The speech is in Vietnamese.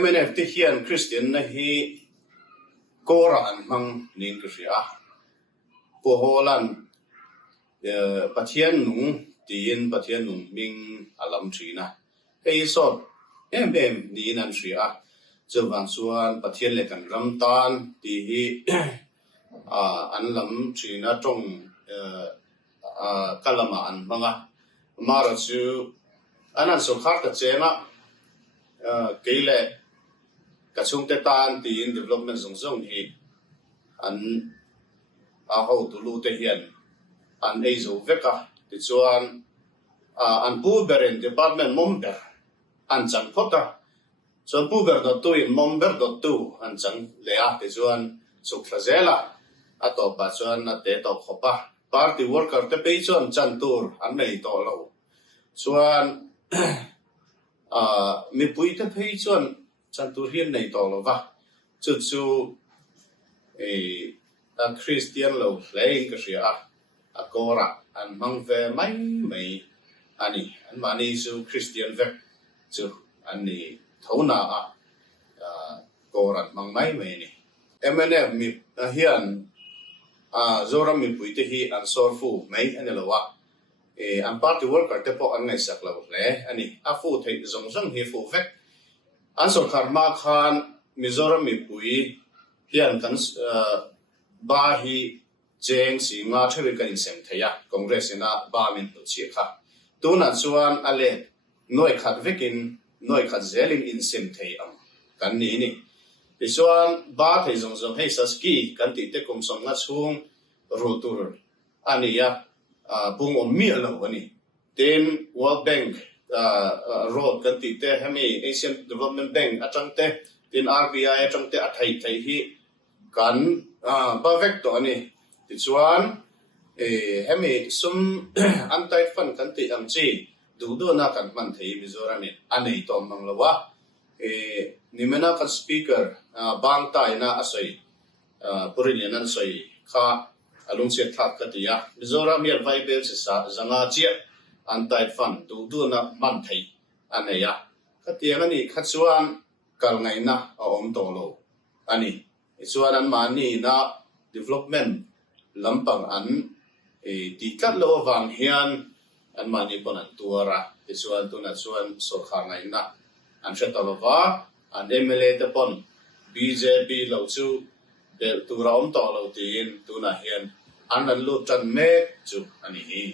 MNF ti hian Christian na hi Koran mang ning kria po holan pathian nung tin pathian nung ming alam thina hei sot em ni nan thria chuwang chuan pathian le kan ram tan ti hi an lam thina tong kalama an manga mara chu anan so khar ta chema keile kachung te tan tin development zong hi an ho tu lu te hian an ei zo veka ti chuan an pu berin department member an chang phota chuan pu ber dot tu in member dot tu an chang le a ti chuan chu thazela a to pa chuan na te to khopa party worker te pe chuan chan tur an nei to lo chuan mi pui te pe chuan chan tur hian nei to lo va chu a Christian lo playing ka ria a kora an mang ve mai ani an mani su Christian ve chu ani thona kora mang mai ni MNF mi hian zoram mi pui te hi an sor fu mai ani lo wa an party worker te po an ngai sak lo le ani a fu thei zong hi fu ve an sor kharma khan Mizoram mi pui hian kan ba hi cheng si nga thebe kan sem theya congress na ba min tu chi kha tuna chuan ale noi khat vekin noi khat zelin in sem thei am kan ni ti chuan ba thei zong hei saski kan ti te kom som nga chung rotur ania bung om mi lo ani ten World Bank road kan ti te hemi Asian Development Bank atang te tin RBI atang te athai hi kan ba vek to ani ti chuan hemi sum anti fund kan ti am chi du na kan man thei Mizoram in anei to mang lawa nimena kan speaker bang tai na asoi purilian an soi kha alung se thak ka tia Mizoram yel vibe se sa zanga chia anti fund du na man thei aneya ka tia ani kha chuan kal ngai na om to lo ani chuan an mani na development lampang an ti kat lo wang hian an mani pon an tuara ti chuan tu na chuan so kha ngai na an shetalova an MLA te pon BJP lo chu del tu ra om to lo tin tu na hian an lu chan me chu ani hi